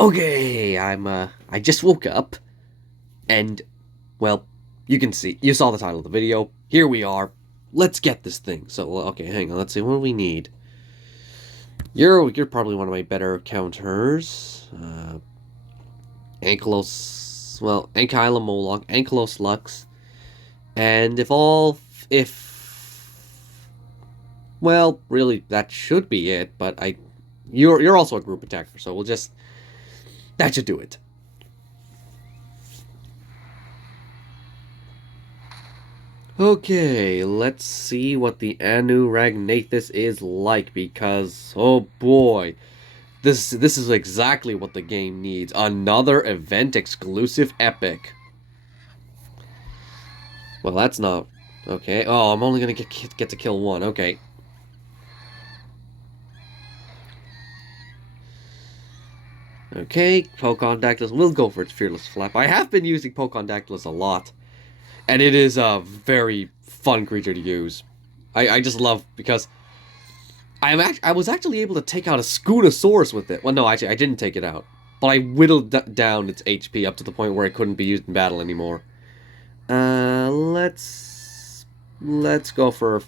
Okay, I just woke up, and, well, you saw the title of the video. Here we are. Let's get this thing. So, okay, hang on, let's see, what do we need? You're probably one of my better counters. Ankylo Moloch, Ankylos Lux, and well, really, that should be it, but you're also a group attacker, so that should do it. Okay, let's see what the Anuragnathus is like, because, oh boy, this is exactly what the game needs. Another event-exclusive epic. Well, that's not... Okay, oh, I'm only gonna get to kill one, okay. Okay, Pokondactylus, we'll go for its Fearless Flap. I have been using Pokondactylus a lot, and it is a very fun creature to use. I just love, because I was actually able to take out a Scunosaurus with it. Well, no, actually, I didn't take it out, but I whittled down its HP up to the point where it couldn't be used in battle anymore. Let's go for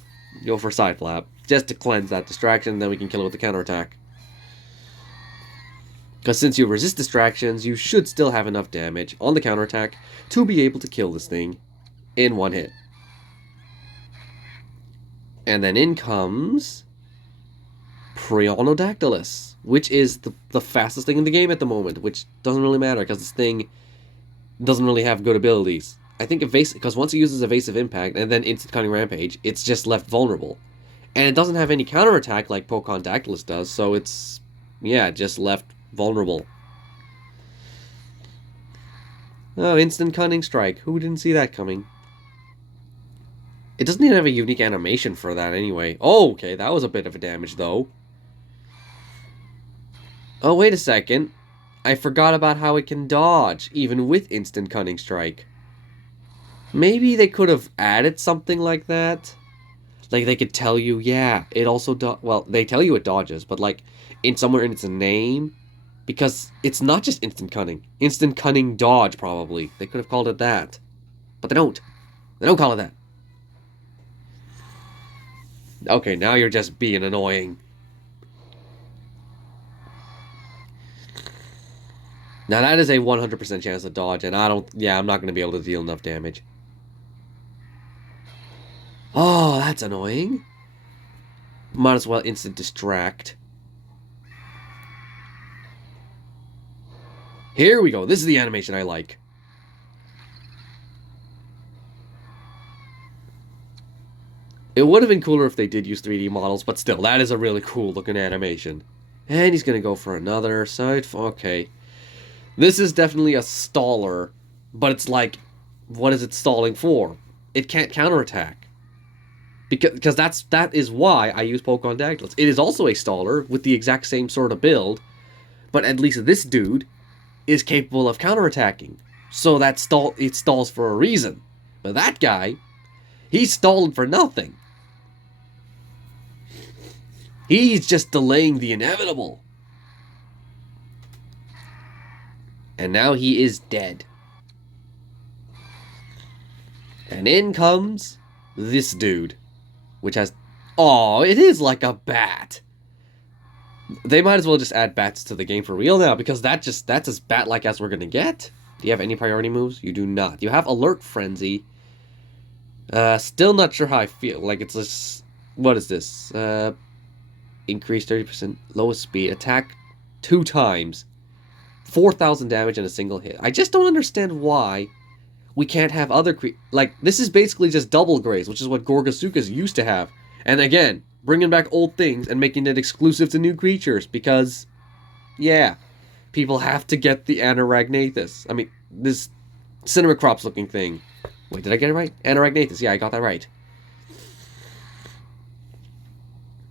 Side Flap, just to cleanse that distraction, then we can kill it with the counterattack. Because since you resist distractions, you should still have enough damage on the counterattack to be able to kill this thing in one hit. And then in comes Prionodactylus, which is the fastest thing in the game at the moment, which doesn't really matter because this thing doesn't really have good abilities. I think because once it uses Evasive Impact and then Instant Cunning Rampage, it's just left vulnerable. And it doesn't have any counterattack like Pokondactylus does, so it's, yeah, just left vulnerable. Oh, Instant Cunning Strike. Who didn't see that coming? It doesn't even have a unique animation for that anyway. Oh, okay, that was a bit of a damage, though. Oh, wait a second. I forgot about how it can dodge, even with Instant Cunning Strike. Maybe they could have added something like that? Like, they could tell you, yeah, it also well, they tell you it dodges, but, like, somewhere in its name... Because it's not just Instant Cunning. Instant Cunning Dodge, probably. They could have called it that. But they don't. They don't call it that. Okay, now you're just being annoying. Now that is a 100% chance to dodge, and I'm not going to be able to deal enough damage. Oh, that's annoying. Might as well instant distract. Here we go. This is the animation I like. It would have been cooler if they did use 3D models, but still, that is a really cool looking animation. And he's going to go for another side. Okay. This is definitely a staller, but it's like, what is it stalling for? It can't counterattack. Because that is why I use Pokondactylus. It is also a staller with the exact same sort of build, but at least this dude is capable of counterattacking. So it stalls for a reason. But that guy, he's stalling for nothing. He's just delaying the inevitable. And now he is dead. And in comes this dude, which has... Oh, it is like a bat. They might as well just add bats to the game for real now, because that's as bat-like as we're gonna get. Do you have any priority moves? You do not. You have Alert Frenzy. Still not sure how I feel. Like, it's just... What is this? Increase 30% lowest speed. Attack 2 times. 4,000 damage in a single hit. I just don't understand why we can't have other like, this is basically just double graze, which is what Gorgasukas used to have. And again, bringing back old things and making it exclusive to new creatures, because, yeah, people have to get the Anuragnathus. I mean, this Cinnamocrops looking thing. Wait, did I get it right? Anuragnathus, yeah, I got that right.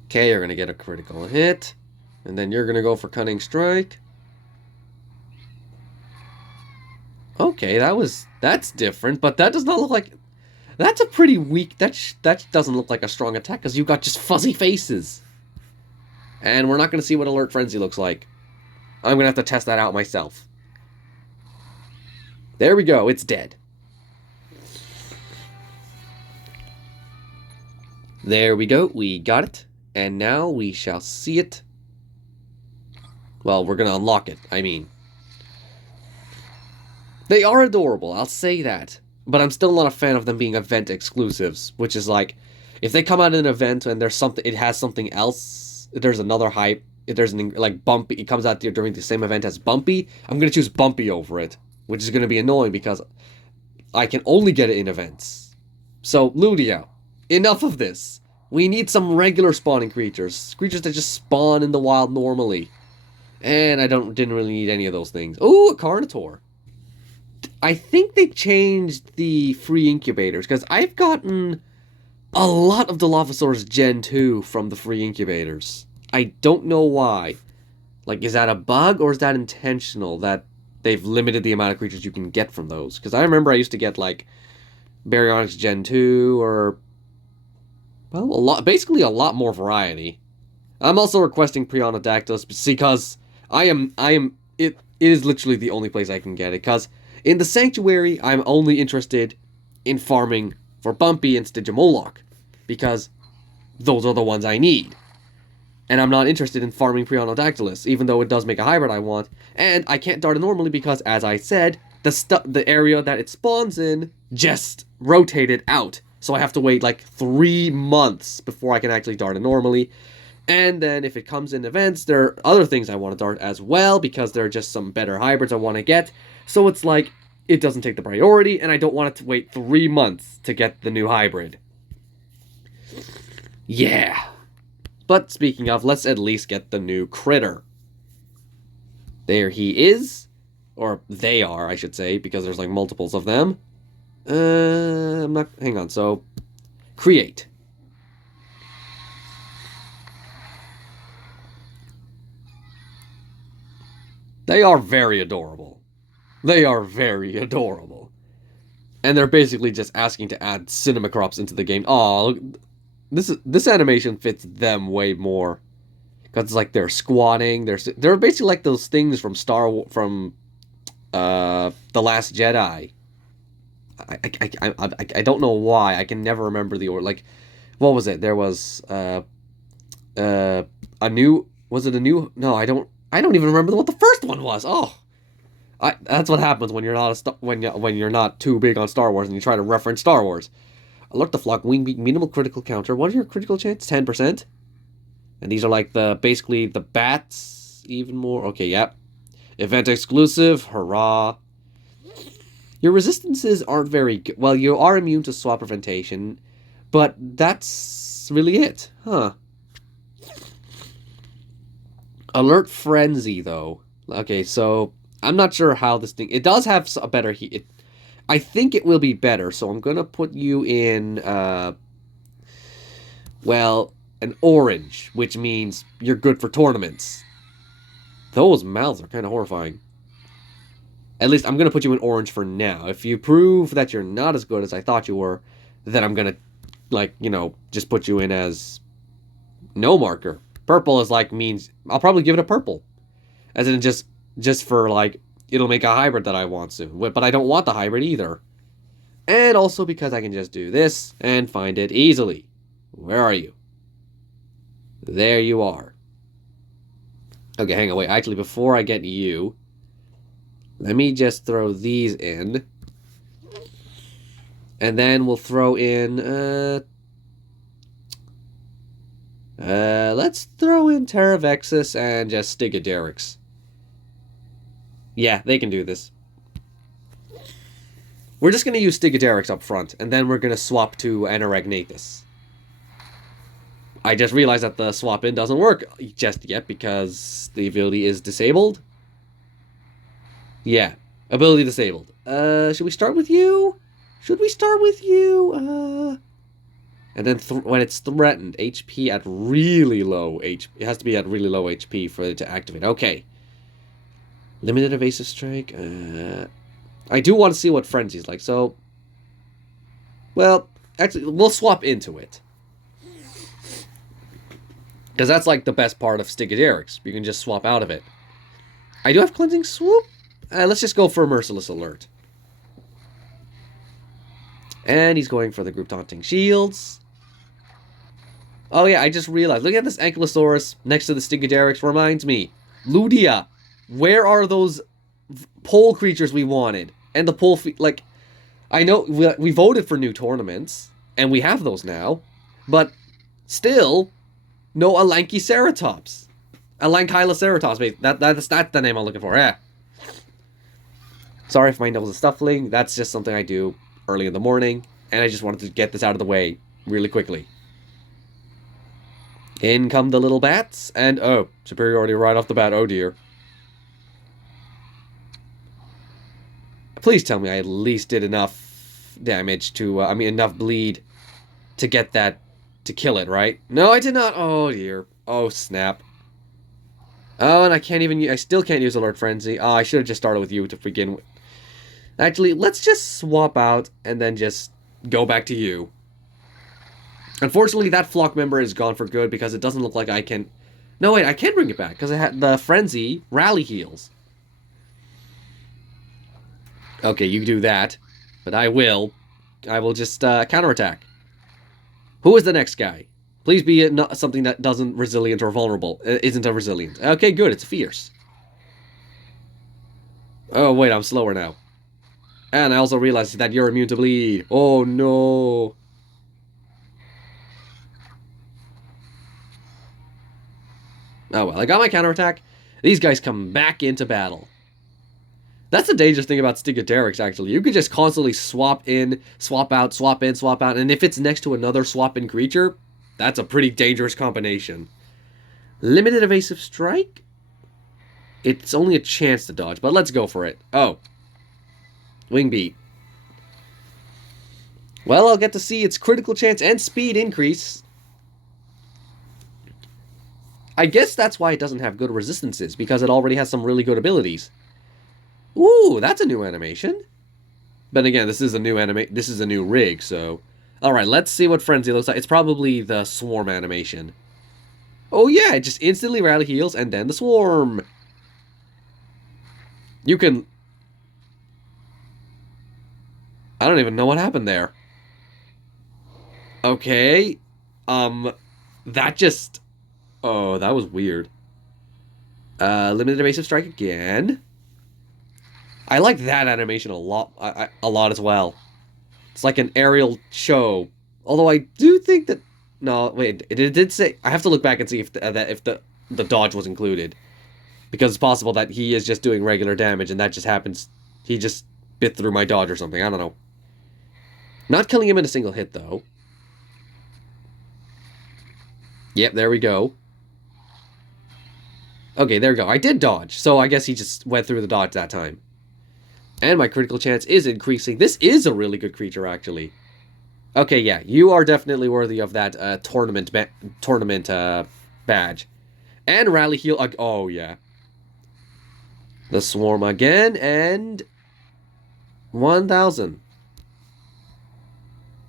Okay, you're gonna get a critical hit, and then you're gonna go for Cunning Strike. Okay, that's different, but that does not look like... That's a pretty weak... That doesn't look like a strong attack, because you've got just fuzzy faces. And we're not going to see what Alert Frenzy looks like. I'm gonna have to test that out myself. There we go, it's dead. There we go, we got it. And now we shall see it. Well, we're gonna unlock it, I mean. They are adorable, I'll say that. But I'm still not a fan of them being event exclusives, which is like, if they come out in an event and there's something, it has something else, there's another hype, if there's an, like, Bumpy, it comes out during the same event as Bumpy, I'm gonna choose Bumpy over it, which is gonna be annoying because I can only get it in events. So, Ludio, enough of this. We need some regular spawning creatures. Creatures that just spawn in the wild normally. And I didn't really need any of those things. Ooh, a Carnotaur. I think they changed the free incubators, because I've gotten a lot of Dilophosaurus Gen 2 from the free incubators. I don't know why. Like, is that a bug, or is that intentional, that they've limited the amount of creatures you can get from those? Because I remember I used to get, like, Baryonyx Gen 2, or... well, basically a lot more variety. I'm also requesting Prionodactylus because it is literally the only place I can get it, because in the Sanctuary, I'm only interested in farming for Bumpy and Stygimoloch, because those are the ones I need. And I'm not interested in farming Prionodactylus, even though it does make a hybrid I want, and I can't dart it normally because, as I said, the area that it spawns in just rotated out, so I have to wait like 3 months before I can actually dart it normally. And then if it comes in events, there are other things I want to dart as well, because there are just some better hybrids I want to get. So it's like, it doesn't take the priority, and I don't want it to wait 3 months to get the new hybrid. Yeah. But speaking of, let's at least get the new critter. There he is. Or they are, I should say, because there's like multiples of them. Hang on, so... create. They are very adorable. They are very adorable. And they're basically just asking to add cinema crops into the game. Aw, this animation fits them way more. Because it's like they're squatting, they're basically like those things from The Last Jedi. I don't know why. I can never remember the order. Like, what was it? There was a new... was it a new... no, I don't even remember what the first one was. Oh, that's what happens when you're not when you're not too big on Star Wars and you try to reference Star Wars. Alert the flock. Wing beak. Minimal critical counter. What is your critical chance? 10%. And these are like basically the bats. Even more. Okay, yep. Event exclusive. Hurrah. Your resistances aren't very good. Well, you are immune to swap preventation, but that's really it, huh? Alert Frenzy, though. Okay, so I'm not sure how this thing... it does have a better heat. I think it will be better, so I'm going to put you in, well, an orange, which means you're good for tournaments. Those mouths are kind of horrifying. At least I'm going to put you in orange for now. If you prove that you're not as good as I thought you were, then I'm going to, like, you know, just put you in as no marker. Purple is like means I'll probably give it a purple, as in just for like it'll make a hybrid that I want to, but I don't want the hybrid either, and also because I can just do this and find it easily. Where are you? There you are. Okay, hang on, wait. Actually, before I get you, let me just throw these in, and then we'll throw in let's throw in Terravexus and just Stygoderix. Yeah, they can do this. We're just going to use Stygoderix up front, and then we're going to swap to Anoragnathus. I just realized that the swap in doesn't work just yet because the ability is disabled. Yeah, ability disabled. Should we start with you? Should we start with you? And then when it's threatened, HP at really low HP. It has to be at really low HP for it to activate. Okay. Limited evasive strike. I do want to see what Frenzy's like, so... well, actually, we'll swap into it. Because that's like the best part of Stygoderix. You can just swap out of it. I do have Cleansing Swoop. Let's just go for a Merciless Alert. And he's going for the Group Taunting Shields. Oh yeah, I just realized. Look at this Ankylosaurus next to the Stigoderix. Reminds me. Ludia. Where are those pole creatures we wanted? And the pole... Like, I know we voted for new tournaments. And we have those now. But still, no Alanchiceratops. Alankyloceratops. That's the name I'm looking for. Yeah. Sorry if my nose is stuffling. That's just something I do early in the morning. And I just wanted to get this out of the way really quickly. In come the little bats. And, oh, superiority right off the bat. Oh, dear. Please tell me I at least did enough damage to, enough bleed to get that, to kill it, right? No, I did not. Oh, dear. Oh, snap. Oh, and I still can't use Alert Frenzy. Oh, I should have just started with you to begin with. Actually, let's just swap out and then just go back to you. Unfortunately, that flock member is gone for good because it doesn't look like I can... No, wait, I can bring it back because I had the Frenzy rally heals. Okay, you do that. But I will just counterattack. Who is the next guy? Please be not something that doesn't resilient or vulnerable. Isn't a resilient. Okay, good. It's fierce. Oh, wait, I'm slower now. And I also realized that you're immune to bleed. Oh, no. Oh, well, I got my counterattack. These guys come back into battle. That's the dangerous thing about Stigoderix, actually. You could just constantly swap in, swap out, swap in, swap out. And if it's next to another swap-in creature, that's a pretty dangerous combination. Limited Evasive Strike? It's only a chance to dodge, but let's go for it. Oh. Wing Beat. Well, I'll get to see its critical chance and speed increase. I guess that's why it doesn't have good resistances, because it already has some really good abilities. Ooh, that's a new animation. But again, this is a new rig, so... Alright, let's see what Frenzy looks like. It's probably the Swarm animation. Oh yeah, it just instantly rally heals, and then the Swarm. You can... I don't even know what happened there. Okay. That just... Oh, that was weird. Limited Evasive Strike again. I like that animation a lot as well. It's like an aerial show. Although I do think that... No, wait, it did say... I have to look back and see if the dodge was included. Because it's possible that he is just doing regular damage and that just happens... He just bit through my dodge or something. I don't know. Not killing him in a single hit, though. Yep, there we go. Okay, there we go. I did dodge, so I guess he just went through the dodge that time. And my critical chance is increasing. This is a really good creature, actually. Okay, yeah, you are definitely worthy of that tournament badge. And rally heal. Oh, yeah. The Swarm again, and 1,000.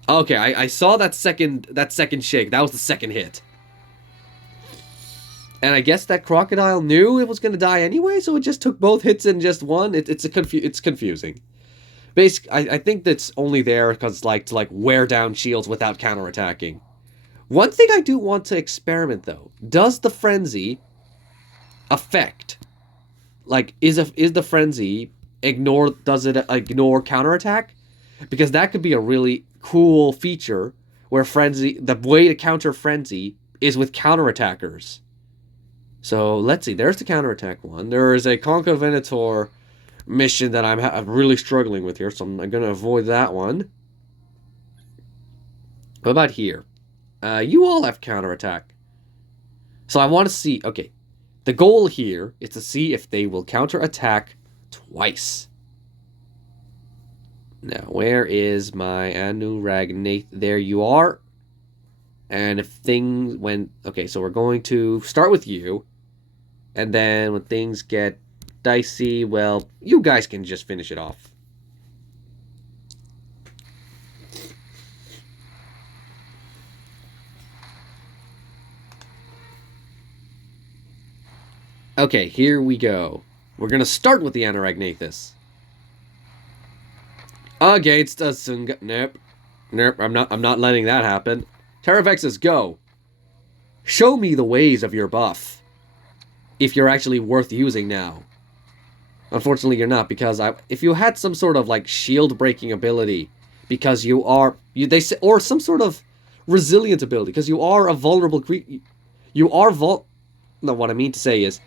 Okay, I saw that second shake. That was the second hit. And I guess that crocodile knew it was going to die anyway, so it just took both hits in just one. It's confusing. Basically, I think that's only there because to wear down shields without counterattacking. One thing I do want to experiment though: does the frenzy affect? Is the frenzy does it ignore counterattack? Because that could be a really cool feature where the way to counter frenzy is with counterattackers. So, let's see. There's the counterattack one. There is a Conca Venator mission that I'm really struggling with here, so I'm going to avoid that one. What about here? You all have counterattack. So I want to see... Okay. The goal here is to see if they will counterattack twice. Now, where is my Anuragnath? There you are. And if things went... Okay, so we're going to start with you. And then when things get dicey, well, you guys can just finish it off. Okay, here we go. We're gonna start with the Anoragnathus. Against a Sunga... Nope. Nope, I'm not letting that happen. Terravexes, go. Show me the ways of your buff. If you're actually worth using now. Unfortunately, you're not, because if you had some sort of, like, shield-breaking ability, because you are... or some sort of resilient ability, because you are a vulnerable creature... You are No, what I mean to say is,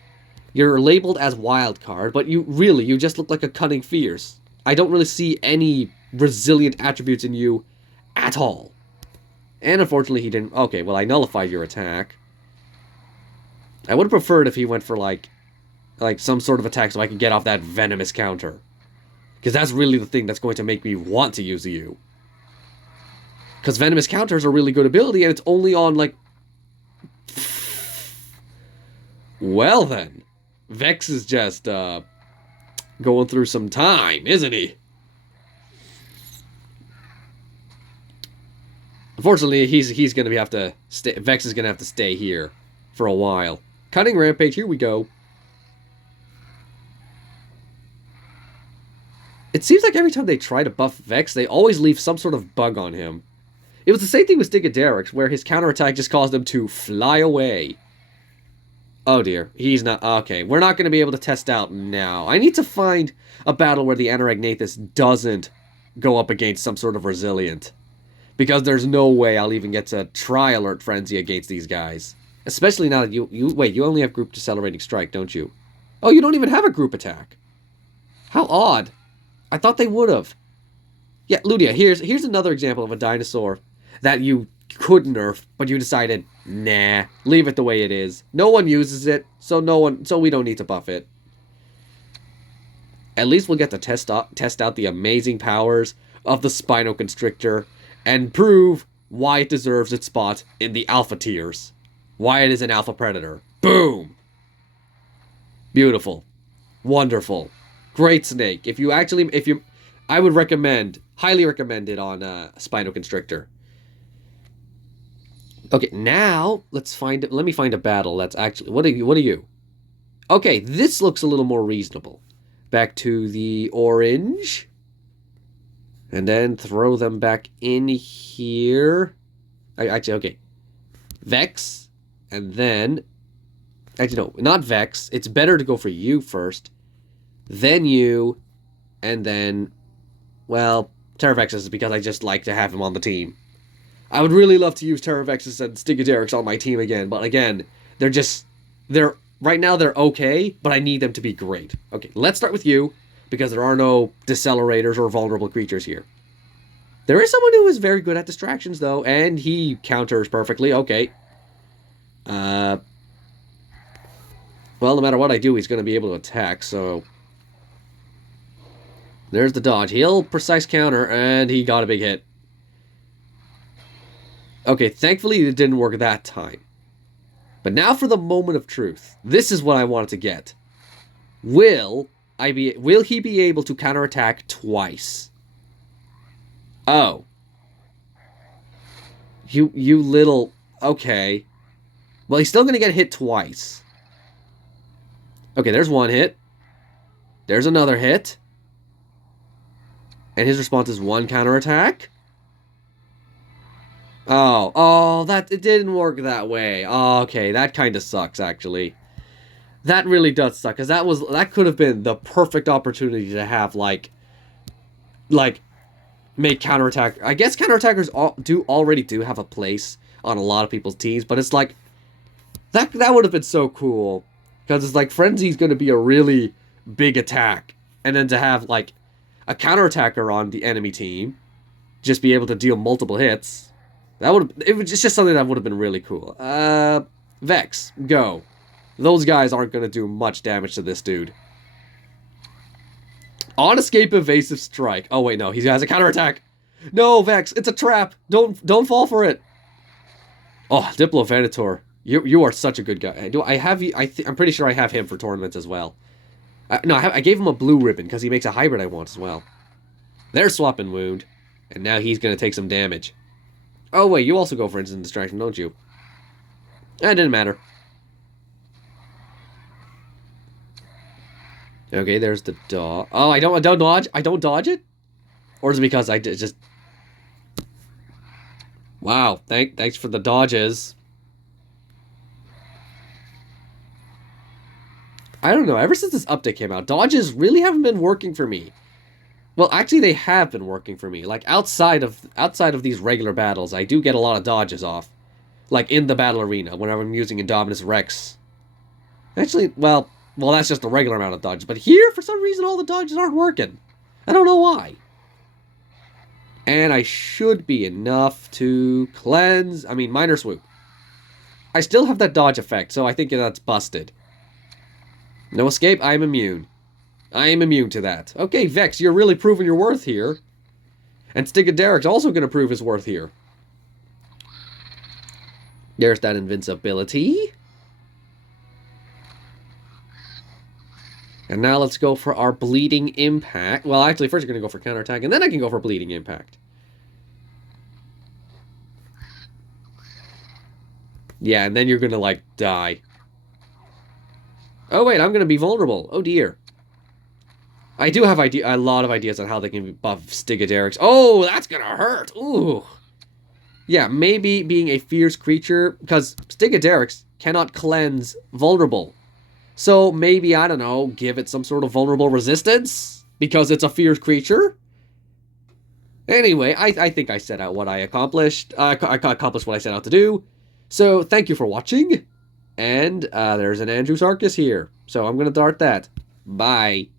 you're labeled as wild card, but you just look like a cunning fierce. I don't really see any resilient attributes in you at all. And unfortunately, he didn't... Okay, well, I nullified your attack. I would have preferred if he went for, like some sort of attack so I could get off that venomous counter. Because that's really the thing that's going to make me want to use you. Because venomous counters are a really good ability, and it's only on, like... Well, then. Vex is just, going through some time, isn't he? Unfortunately, he's going to have to stay... Vex is going to have to stay here for a while. Cutting Rampage, here we go. It seems like every time they try to buff Vex, they always leave some sort of bug on him. It was the same thing with Stigaderics, where his counterattack just caused him to fly away. Oh dear, he's not... Okay, we're not going to be able to test out now. I need to find a battle where the Anoragnathus doesn't go up against some sort of Resilient. Because there's no way I'll even get to try Alert Frenzy against these guys. Especially now that wait, you only have Group Decelerating Strike, don't you? Oh, you don't even have a group attack. How odd. I thought they would have. Yeah, Ludia, here's another example of a dinosaur that you could nerf, but you decided, nah, leave it the way it is. No one uses it, so we don't need to buff it. At least we'll get to test out the amazing powers of the Spinoconstrictor and prove why it deserves its spot in the alpha tiers. Why it is an alpha predator. Boom! Beautiful. Wonderful. Great snake. I would highly recommend it on Spinoconstrictor. Okay, now let me find a battle that's actually... What are you? Okay, this looks a little more reasonable. Back to the orange. And then throw them back in here. Okay. Vex. And then... Actually, no, not Vex. It's better to go for you first. Then you. And then... Well, Terravexes is because I just like to have him on the team. I would really love to use Terravexes and Stigaderics on my team again, but again, right now they're okay, but I need them to be great. Okay, let's start with you, because there are no decelerators or vulnerable creatures here. There is someone who is very good at distractions, though, and he counters perfectly. Okay. Well, no matter what I do, he's going to be able to attack, so... There's the dodge. He'll precise counter, and he got a big hit. Okay, thankfully it didn't work that time. But now for the moment of truth. This is what I wanted to get. Will he be able to counterattack twice? Oh. You little... Okay. Well, he's still going to get hit twice. Okay, there's one hit. There's another hit. And his response is one counterattack. Oh, it didn't work that way. Oh, okay, that kind of sucks, actually. That really does suck, because that could have been the perfect opportunity to have, like, make counterattack. I guess counterattackers already do have a place on a lot of people's teams, but it's like, that would have been so cool. Because it's like, Frenzy's going to be a really big attack. And then to have, like, a counterattacker on the enemy team, just be able to deal multiple hits. It's just something that would have been really cool. Vex, go. Those guys aren't going to do much damage to this dude. On escape evasive strike. Oh wait, no, he has a counterattack. No, Vex, it's a trap. Don't fall for it. Oh, Diplovenator. You are such a good guy. Do I have you? I'm pretty sure I have him for tournaments as well. No, I gave him a blue ribbon because he makes a hybrid I want as well. There's Swapping Wound, and now he's going to take some damage. Oh wait, you also go for instant distraction, don't you? It didn't matter. Okay, there's the dodge. Oh, I don't dodge. I don't dodge it? Or is it because I did just... Wow, thanks for the dodges. I don't know, ever since this update came out, dodges really haven't been working for me. Well, actually they have been working for me. Like outside of these regular battles, I do get a lot of dodges off. Like in the battle arena, whenever I'm using Indominus Rex. Actually, well, that's just the regular amount of dodges. But here, for some reason, all the dodges aren't working. I don't know why. And I should be enough to cleanse... Minor Swoop. I still have that dodge effect, so I think that's busted. No escape, I am immune. I am immune to that. Okay, Vex, you're really proving your worth here. And Stigaderic's also going to prove his worth here. There's that invincibility. And now let's go for our Bleeding Impact. Well, actually, first you're going to go for Counterattack, and then I can go for Bleeding Impact. Yeah, and then you're going to, like, die. Oh, wait, I'm going to be vulnerable. Oh, dear. I do have a lot of ideas on how they can buff Stigaderics. Oh, that's going to hurt. Ooh. Yeah, maybe being a fierce creature, because Stigaderics cannot cleanse vulnerable. So maybe, I don't know, give it some sort of vulnerable resistance? Because it's a fierce creature? Anyway, I think I set out what I accomplished. I accomplished what I set out to do. So, thank you for watching. And there's an Andrew Sarkis here. So I'm going to dart that. Bye.